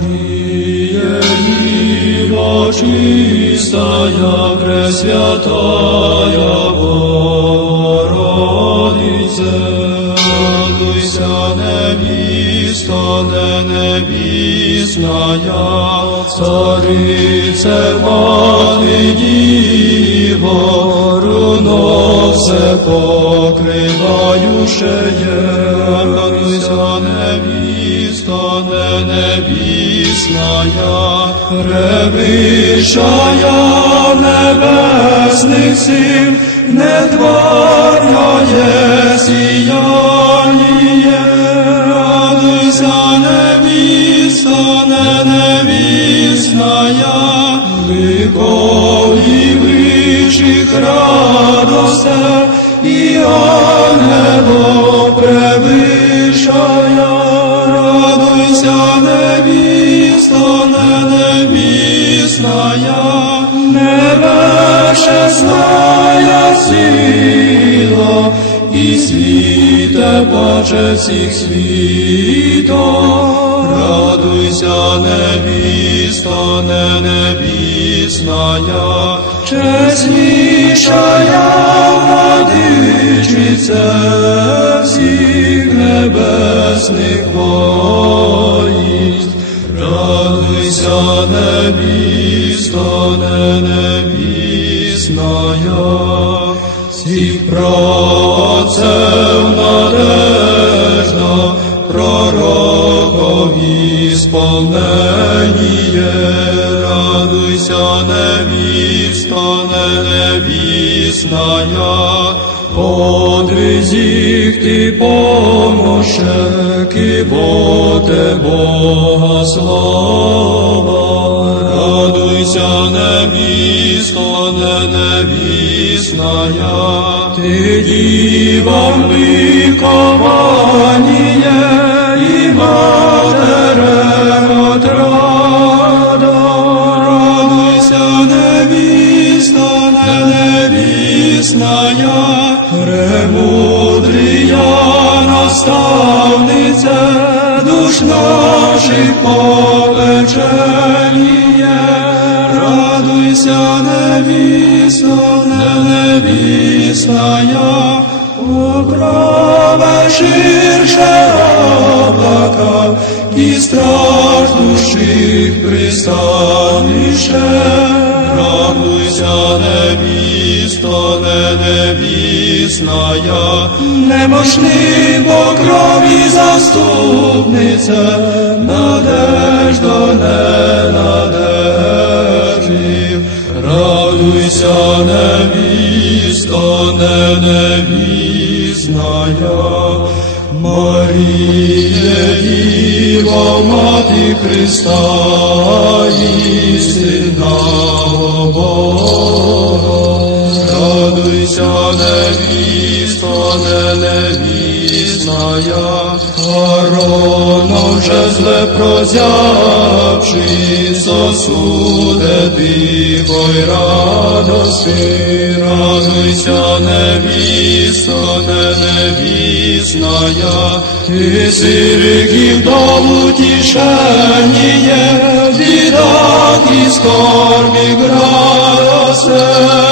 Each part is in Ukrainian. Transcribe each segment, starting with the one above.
Дева чистая, Пресвятая Богородице, радуйся, невіста, не невісная, царице, мати діво, руно все покриваючеє, радуйся, невіста, не невісная, превищая небесних сил, нетворяє сіяння, радуйся, невіста, не невісная, Вікові вищих радостей, і ангело превишая, сила, і світе паче всіх світом, радуйся, невіста, не невісная, чеснішая владичиця всіх небесних воїнств, радуйся, невіста, радуйся, невіста, не невісная, подвізіх ти помощек, і боте Бога слава, радуйся, невіста, не невісная, ти дівам лікованіє, і наставниця, душ наших попеченіє, радуйся, невіста, не невісная, Покрове ширше облака, і страх душих пристаніше, невіста, не невісная, немощний покрові заступниця, надежда не надежів, радуйся, невіста, не невісная, Марія, Діва, Мати Христа, істина Бога, радуйся, невіста, не невісная, Корона вже зле прозявши, сосуде тихо й радости, радуйся, невіста, не невісная, ти сириків дому тішеніє, бідах і скорбі градосе,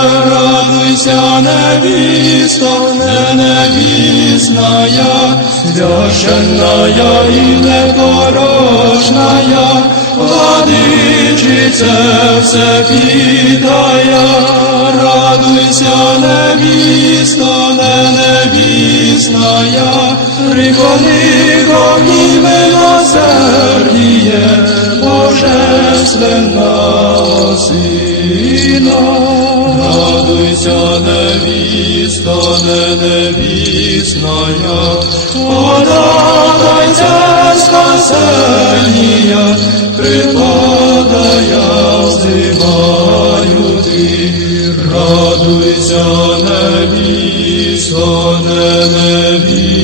радуйся, невіста, не невісная, священная и непорочная, владычица все питая, радуйся, невіста, не невісная, приходи ко мне милосердие, божественного Сина. Радуйся, невіста, не невісная, подавайся спасення, припадая, взиваю ти, радуйся, невіста, не невісная.